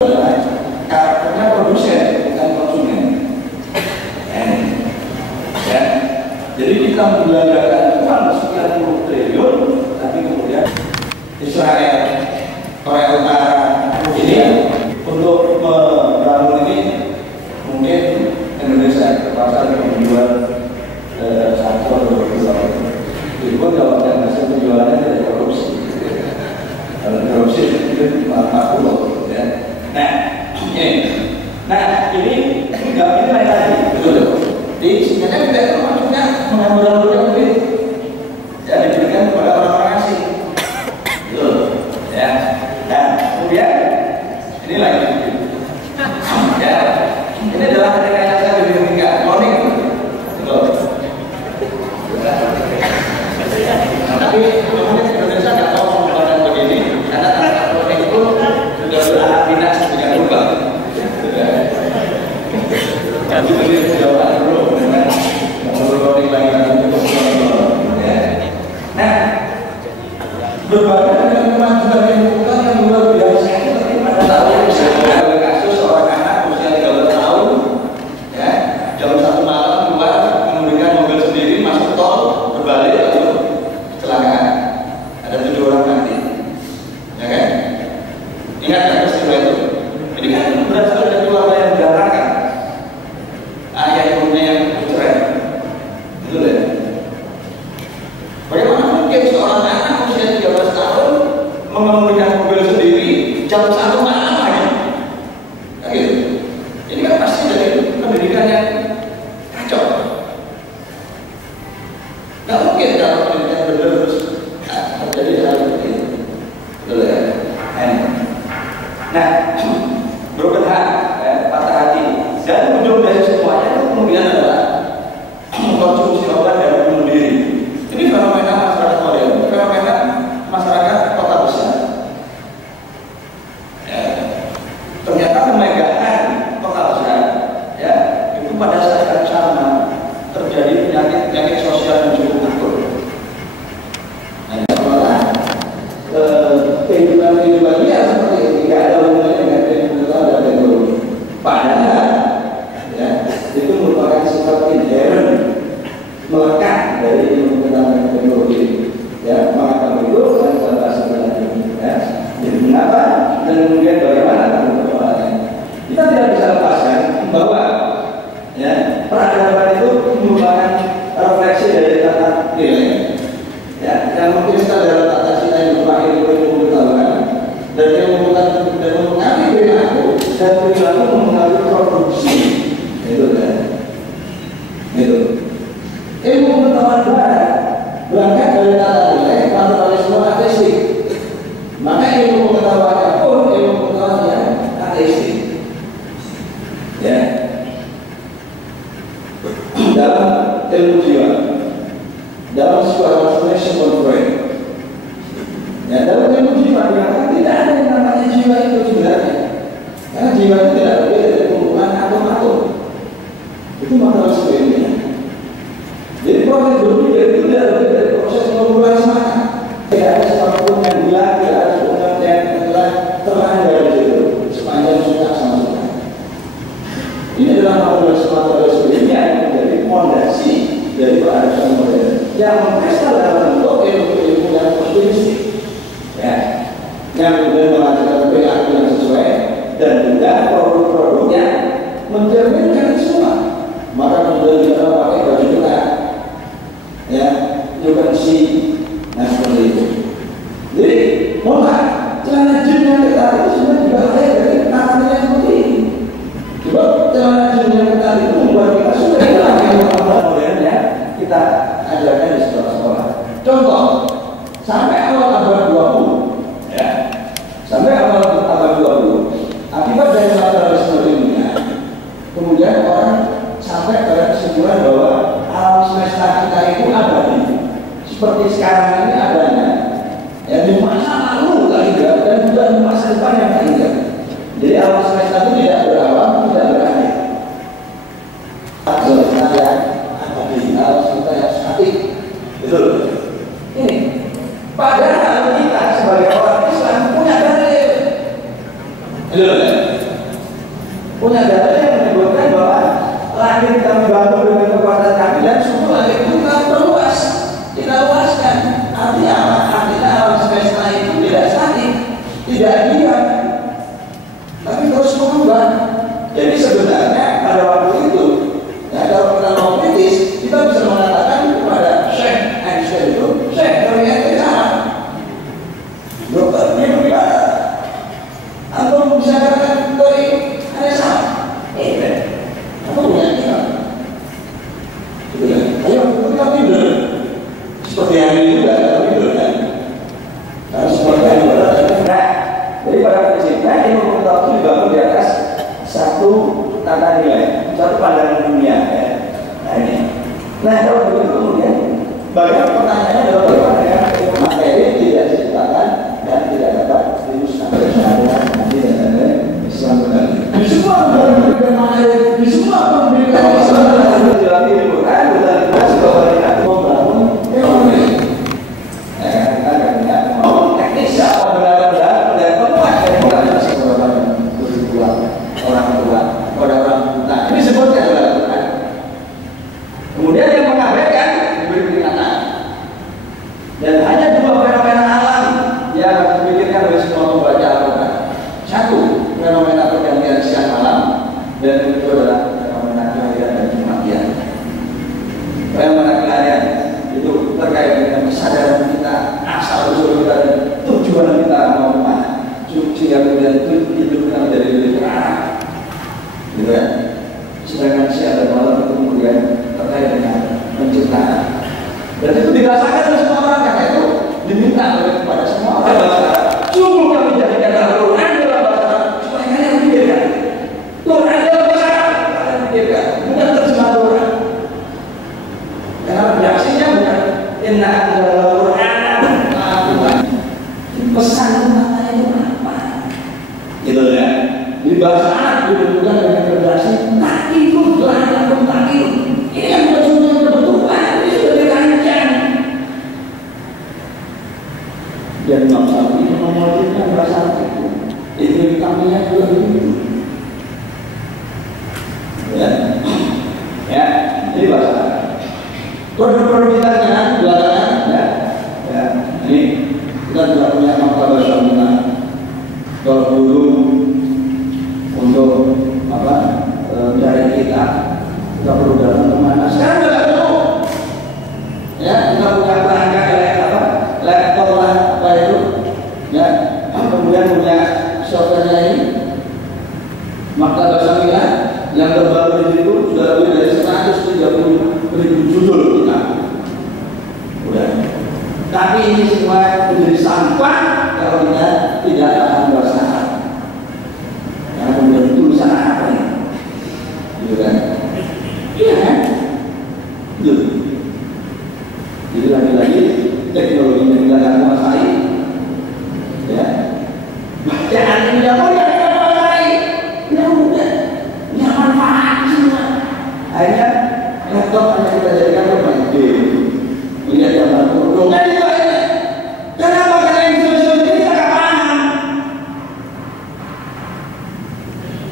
karakternya produsen bukan konsumen. Ya. Jadi kita membelanjakan uang sekian puluh triliun, tapi kemudian Israel, Korea Utara ini untuk membangun ini mungkin Indonesia terpaksa menjual satu atau dua. Itu kalau yang hasil penjualannya tidak korupsi. Kalau korupsi itu 40, ya. Nah ini nggak ini lain lagi, betul. Jadi sebenarnya kita itu maksudnya mengambil duit, ya diberikan kepada orang-orang asing, betul, ya. Nah kemudian ini lagi, ya. Ini adalah rekayasa geometrik cloning, betul. Tapi kemudian Indonesia nggak tahu menggunakan begini, karena tanpa cloning itu sudah beranak pinak sedemikian rupa. Tapi beli jawaban dulu, cloning lagi ya. Nah, berbagai dengan kemajuan yang bukan yang luar biasa itu, tapi pada tahun misalnya ada kasus seorang anak usia 13 tahun, ya, jam 1 malam keluar mengemudikan mobil sendiri masuk tol berbalik lalu kecelakaan, ada 7 orang mati, ya kan? Ingat kan peristiwa itu? Ini kan berasal dari keluarga yang berantakan, ayah ibunya yang bercerai, betul ya? Bagaimana mungkin seorang anak usia 13 tahun mengemudikan mobil sendiri jam 1 malam lagi? Nah, gitu. Ini kan pasti dari pendidikan yang kacau. Nggak mungkin kalau pendidikan benar terus terjadi hal seperti itu, betul ya? Nah, berubah ya, patah hati. Dan ujung dari semuanya itu kemudian adalah konsumsi obat dan bunuh diri. Ini fenomena masyarakat modern, fenomena masyarakat kota besar. Ya. Ternyata kemegahan kota besar, ya, itu pada saat yang sama terjadi penyakit sosial yang cukup akut. Nah, seolah kehidupan dia seperti itu, tidak ada hubungannya dengan kehidupan dan teknologi. Padahal, ya, itu merupakan sifat inherent melekat dari ilmu pengetahuan teknologi, ya. Maka itu akan kita bahas lagi, ya. Jadi mengapa dan kemudian bagaimana persoalannya? Kita tidak bisa lepaskan bahwa, ya, peradaban itu merupakan refleksi dari tata nilai, ya. Yang mungkin kita dalam tata cita yang berlahir dari ilmu pengetahuan dan ilmu pengetahuan dan mengenali perilaku dan perilaku mengenali produksi, itu kan, itu. Ilmu pengetahuan barat berangkat dari tata nilai naturalisme ateistik. Maka ilmu pengetahuan pun ilmu pengetahuan yang ateistik. Ya. Dalam ilmu jiwa, dalam sebuah Sigmund Freud, ya, dalam ilmu jiwa dikatakan tidak ada yang namanya jiwa itu sebenarnya. Karena jiwa itu tidak berbeda dari kumpulan atom-atom. Itu masalah sebenarnya. Jadi proses berpikir itu tidak lebih dari proses pengumpulan semata. Tidak ada sesuatu yang hilang, tidak ada sesuatu yang telah terlanggar di situ sepanjang suka sama suka. Ini adalah masalah sebenarnya yang menjadi fondasi dari peradaban modern yang mengkristal dalam bentuk ilmu-ilmu yang positivistik, ya, yang kemudian menghasilkan perilaku yang sesuai dan juga produk-produknya mencerminkan semua. Maka kemudian kita pakai baju ketat, ya, juga isi, nah seperti itu. Jadi, mohon celana jeans yang ketat itu sebenarnya juga ada dari namanya seperti ini. Sebab celana jeans yang ketat itu membuat kita sudah hilang yang modern ya kita ajarkan di sekolah-sekolah. Contoh, sampai awal abad 20, ya, sampai awal abad 20, akibat dari materialisme dunia, kemudian orang sampai pada kesimpulan bahwa alam semesta kita itu abadi, seperti sekarang ini adanya, ya, di masa lalu tak hingga dan juga di masa depan yang tak hingga. Jadi alam semesta itu tidak berawal, tidak berakhir. Alam semesta yang abadi, alam semesta yang statik, betul. Ini punya dalil yang menyebutkan bahwa langit kami bangun dengan kekuatan kami dan sumber langit itu kita perluas, kita luaskan. Artinya apa? Artinya alam semesta itu tidak statik, tidak diam, tapi terus berubah. Jadi sebenarnya pada waktu itu, ya, kalau kita mau kritis, kita bisa mengatakan kepada Syekh Einstein itu, Syekh dari ente sama, dokter ini bagaimana? Atau bisa katakan dari ente sama, atau punya kita, gitu ya. Ayo kita tidur, seperti hari ini juga kita tidur kan? Harus seperti hari ini. Nah, jadi pada prinsipnya ilmu pengetahuan dibangun di atas satu tata nilai, satu pandangan dunia ya. Nah ini. Nah kalau begitu kemudian bagaimana pertanyaannya adalah bagaimana ya materi tidak diciptakan dan tidak dapat dimusnahkan dengan nanti dan lain-lain Islam benar. Di semua memberikan materi, di semua memberikan Islam benar. Dilatih di Quran, benar-benar bahwa kita membangun ekonomi. Kita nggak punya mau teknis apa benar-benar dan tepat dan bukan seberapa berjuang. Orang tua, orang buta. Ini sebutnya adalah Quran. Kemudian yang mengabaikan diberi peringatan. Dan hanya dua fenomena alam yang harus dipikirkan oleh semua pembaca Al-Quran. Satu, fenomena pergantian siang malam, dan yang kedua adalah fenomena kelahiran dan kematian. Fenomena kelahiran itu terkait dengan kesadaran kita, asal usul kita, dan tujuan kita mau kemana. Sehingga kemudian hidup kita menjadi lebih terarah. Gitu ya. Sedangkan siang dan malam itu kemudian terkait dengan penciptaan. Dan itu dirasakan oleh semua orang, karena itu diminta oleh kepada semua orang. Sungguh kami jadikan Al-Quran dalam bahasa supaya kalian pikirkan. Quran dalam bahasa kalian pikirkan, bukan terjemah Quran. Karena redaksinya bukan inna Al-Quran pesan maknanya itu apa? Gitu ya. Di bahasa Arab dibentukkan dengan redaksi takdirun, lakum takdirun. Ini yang berjumlah kebetulan, ini sudah dirancang. Dan Imam Syafi'i memwajibkan bahasa Arab itu. Ibnu Taimiyah juga begitu. Ya, ini bahasa Arab. Produk-produk kita sekarang belakangan, ya, ini kita juga punya maktabah syariah. Kalau dulu untuk apa dari kita perlu datang kemana? Sekarang tidak perlu. Ya, kita punya perangkat kayak apa? Laptop lah, apa itu? Ya, kemudian punya softwarenya ini. Maktabah syariah yang terbaru di situ sudah lebih dari 130.000 judul kita. Udah. Tapi ini semua menjadi sampah kalau kita tidak paham bahasa Arab. Karena kemudian tulisan apa ini? Gitu kan? Iya kan? Gitu. Jadi lagi-lagi teknologi yang kita akan menguasai, ya. Bacaan ini yang mau yang kita menguasai, ya udah, yang manfaat semua. Akhirnya laptop hanya kita jadikan bermain game, melihat gambar foto. Kenapa? Karena yang sulit-sulit ini kita nggak paham.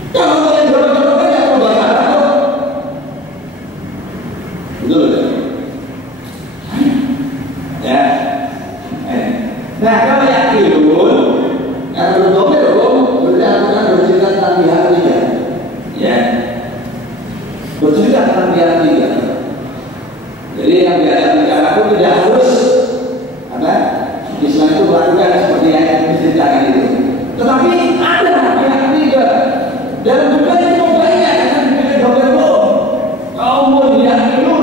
Kalau kalian jodoh-jodohkan ya perlu bahasa Arab. Betul ya? Ya. Nah kalau yang ilmun, yang berdoa berarti Al-Quran bercerita tentang pihak ketiga. Ya. Bercerita tentang pihak ketiga. Jadi yang diajarkan aku tidak harus apa? Islam itu melakukan seperti yang diceritakan itu. Tetapi ada pihak ketiga dan juga itu banyak yang dipilih dokter kaum yang ilmu.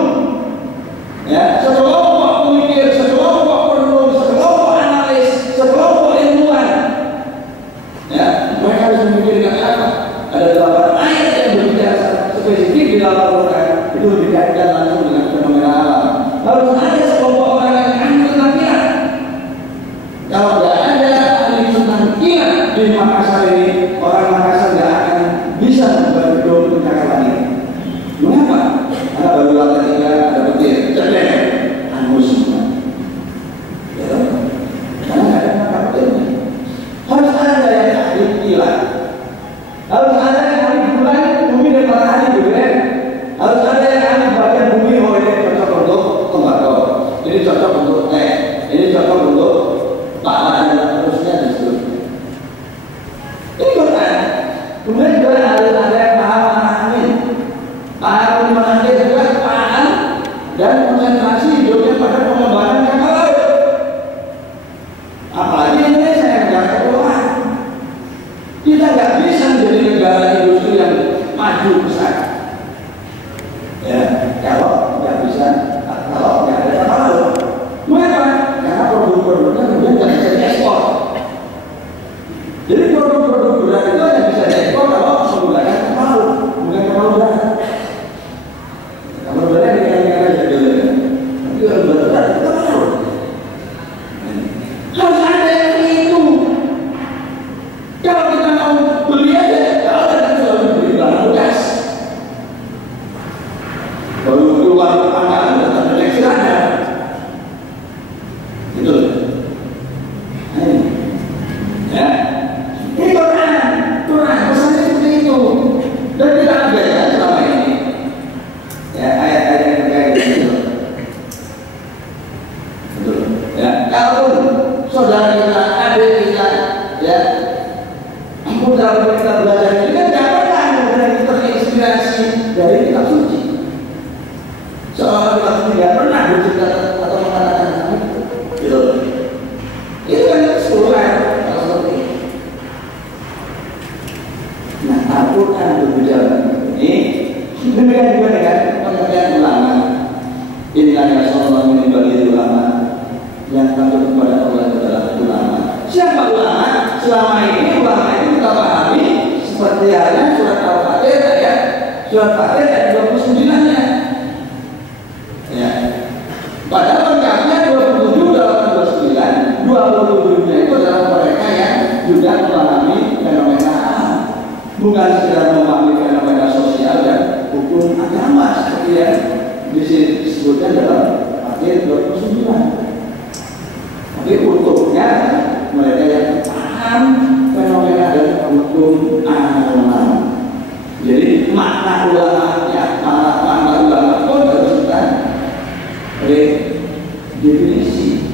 Ya, sekelompok pemikir, sekelompok perenung, sekelompok analis, sekelompok ilmuwan. Ya, mereka harus memikirkan apa? Ada 8 ayat yang berbicara spesifik di dalam Al-Quran itu dikaitkan langsung dengan fenomena alam. Harus ada sekelompok orang yang ahli tentang. Kalau tidak ada ahli tentang di Makassar ini, orang Makassar tidak akan bisa membantu percakapan ini. Mengapa? Karena baru lantai 3 ada petir, cedek, hangus semua. Ya, karena tidak ada mata petirnya. Harus ada yang ahli kilat. Harus ada yang ahli bulan. Demikian juga dengan pengertian ulama. Inilah yang Rasulullah menibali ulama yang takut kepada Allah adalah ulama. Siapa ulama? Selama ini ulama itu kita pahami seperti halnya surat Al-Fatihah ayat surat Fatihah ayat 29-nya. Ya. Padahal lengkapnya 27 dalam 29, 27-nya itu adalah mereka yang juga memahami fenomena alam, bukan sekedar memahami fenomena sosial dan hukum agama seperti yang disebutkan dalam ayat 29. Tapi untuknya mereka yang paham fenomena dan hukum alam. Jadi makna ulamanya, makna ulama pun harus kita definisi.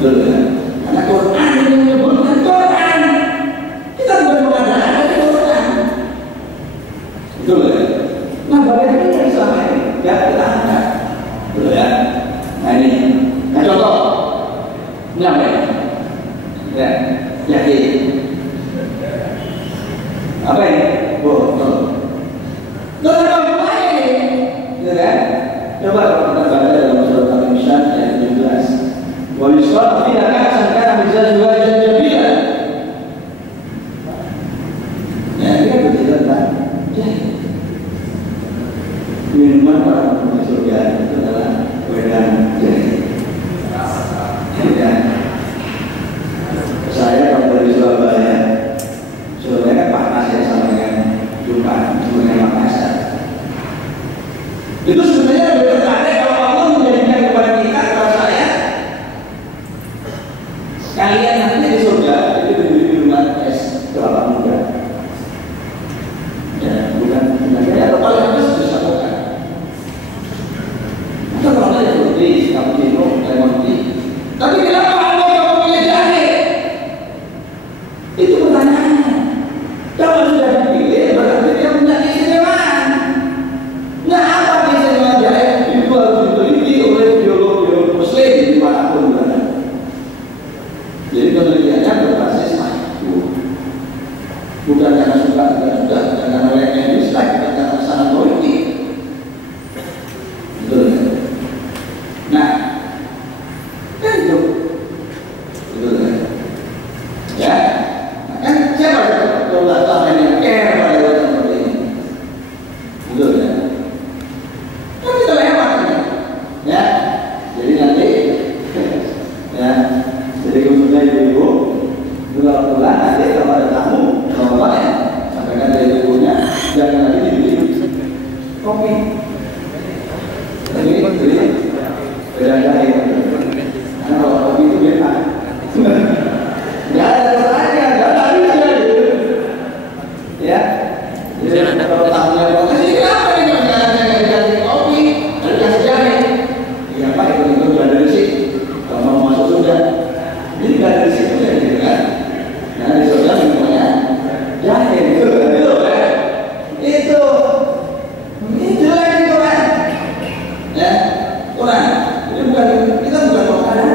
Betul ya? Karena Quran yang menyebutkan Quran, kita bukan mengadakan Quran. Betul ya? Nah bagaimana yang selama ini ya kita angkat, betul ya? Nah ini, nah contoh, ini apa ya? Ya, yakin. Apa ini? Betul. Betul apa ini? Betul kan? Coba kita baca dalam surat Al-Insan ayat 17. Wa yusra fi akasan kana bisa juga jabila. Ya, ini kan bercerita minuman para penghuni surga itu adalah wedang jahe. Ya. Saya kalau dari Surabaya, Surabaya kan panas ya sama dengan Jepang, sama dengan Makassar. Itu sebenarnya lebih tertarik kalau Allah menjadikan kepada kita, kepada saya, kalian nanti di surga itu diberi minuman es kelapa muda. Ya, bukan sebenarnya atau kalau itu sudah disatukan. Atau kalau ada seperti cappuccino, lemon tea. Tapi kenapa Allah mau pilih jahe? Itu pertanyaannya. Kalau sudah dipilih berarti dia punya keistimewaan. Nah apa keistimewaan jahe? Itu harus diteliti oleh biolog muslim dimanapun berada. Jadi penelitiannya berbasis itu. Bukan karena suka tidak sudah, bukan karena yang dislike, bukan karena sangat politik. Betul ya? Nah, itu betul ya? Ya, nah, kan siapa yang Allah yang care pada kita seperti ini? Betul ya? Kan kita lewat ini, ya. Jadi nanti, ya. Jadi khususnya ibu-ibu, kalau pulang nanti kalau ada tamu, kalau ya, sampaikan dari ibunya, jangan lagi dibeli kopi. Ini beda jahe. Karena kalau kopi itu beda. Nggak ada pertanyaan, nggak ada habisnya gitu. Ya. Jadi kalau tamunya bilang, "Sih kenapa nih nggak dikasih kopi, nggak dikasih jahe?" Ya Pak, itu nggak dari sini. Kalau mau masuk surga, ini nggak dari situ ya, gitu kan? Nah di surga semuanya jahe gitu, gitu kan? Itu jelek itu kan? Ya, kurang. Jadi kita bukan makanan.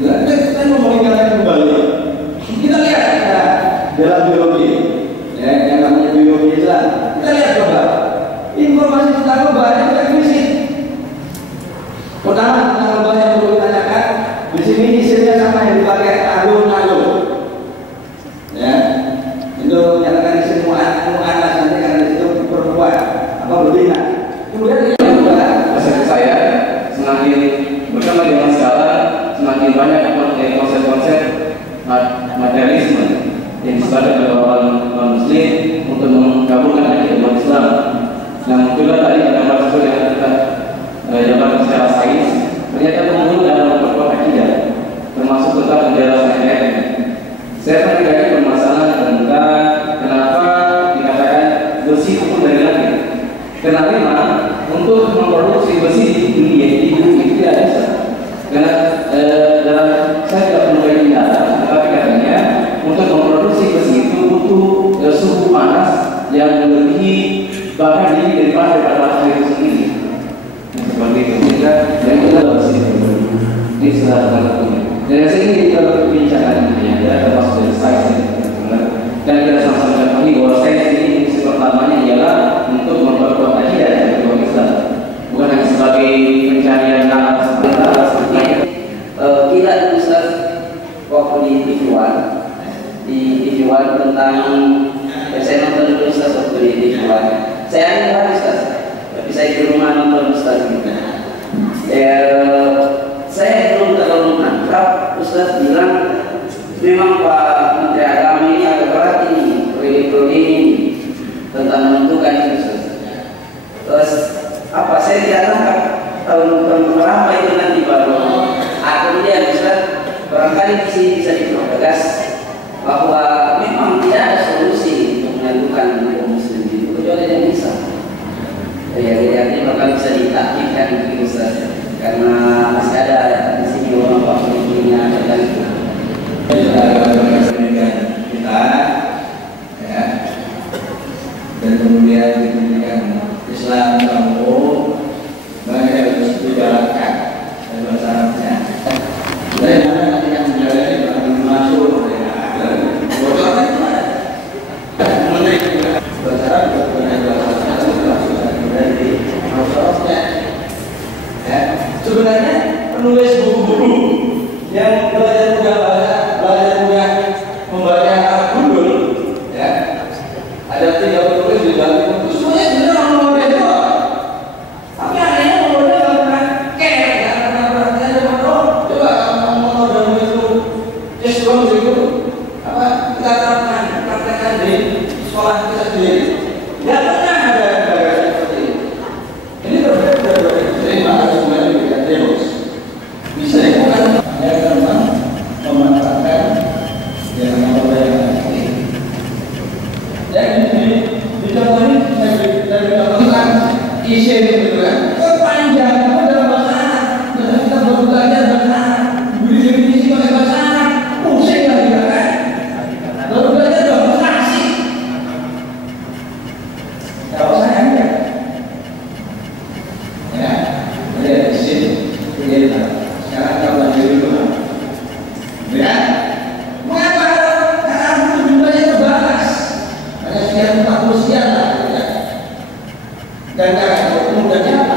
Kita mau mengingatkan kembali. Kita lihat dalam biologi, ya, yang namanya biologi Islam. Kita lihat coba informasi tentang lebah itu eksplisit. Pertama tentang lebah yang perlu ditanyakan. Di sini isimnya sama yang dipakai alun-alun. Ya, itu menyatakan isim mu'anas nanti karena di situ perempuan apa betina. Kemudian yang kedua, masyarakat saya semakin berkembang dengan skala, semakin banyak konsep-konsep materialisme yang disebarkan oleh orang Muslim untuk menggabungkan akidah Islam. Nah, muncullah tadi ada masalah yang kita jabarkan secara sains, ternyata menurut dalam memperkuat akidah, termasuk tentang penjelasan ayat. Saya pribadi bermasalah tentang kenapa dikatakan besi itu dari langit. Karena memang untuk memproduksi besi di dunia ini tidak bisa. Karena dalam saya tidak perlu lagi data, tetapi katanya untuk memproduksi besi itu butuh suhu panas yang melebihi bahkan ini daripada matahari itu sendiri. Seperti itu. Sehingga dan kita besi ini salah satunya. Dan saya ingin kita berbincang ini ya, termasuk dari sains dan kita sama-sama ketahui bahwa sains ini fungsi pertamanya ialah untuk memperkuat akidah. jawabannya. Saya enggak Ustaz, tapi saya di rumah nonton Ustaz juga. Saya belum terlalu mantap. Ustaz bilang memang Pak Menteri Agama ini agak berat ini, proyek ini tentang menentukan itu Ustaz. Terus apa saya tidak tangkap tahun berapa itu nanti baru. Kemudian Ustaz barangkali di sini bisa dipertegas bahwa memang tidak ada solusi untuk menentukan kaum muslim itu kecuali yang bisa. Ya, artinya bakal bisa ditakdirkan begitu Ustaz. Karena masih ada di sini orang Palestina dan kita, ya, dan kemudian diberikan Islam kamu banyak harus dijalankan dan masalahnya. Dari mana nanti yang menjalani akan masuk bocoran itu ada. Bocoran dari masalahnya. Sebenarnya penulis buku-buku yang belajar mudah membaca Arab gundul, ya, ada 3 penulis di dalam buku. Semuanya sebenarnya orang itu, tapi anehnya orangnya nggak pernah care, nggak pernah perhatian sama orang. Coba kalau motor dan itu, justru itu apa kita praktekkan di sekolah kita sendiri. Nggak pernah ada seperti ini. Ini berbeda dari terima semuanya diberikan terus. Bisa bukan hanya karena memanfaatkan yang namanya ini. Dan di contoh ini saya contohkan isi itu kan. Panjang itu dalam bahasa Arab. Dan kita belajar bahasa Arab. Beri definisi pakai bahasa Arab. Pusing lagi kan? Lalu belajar bahasa asing. Kalau saya enggak. Ya, ada di sini. Kita sekarang kita belajar dulu. Ya, mengapa? Karena itu jumlahnya terbatas. Hanya sekian 40 sekian lah. Ya. Dan karena itu kemudian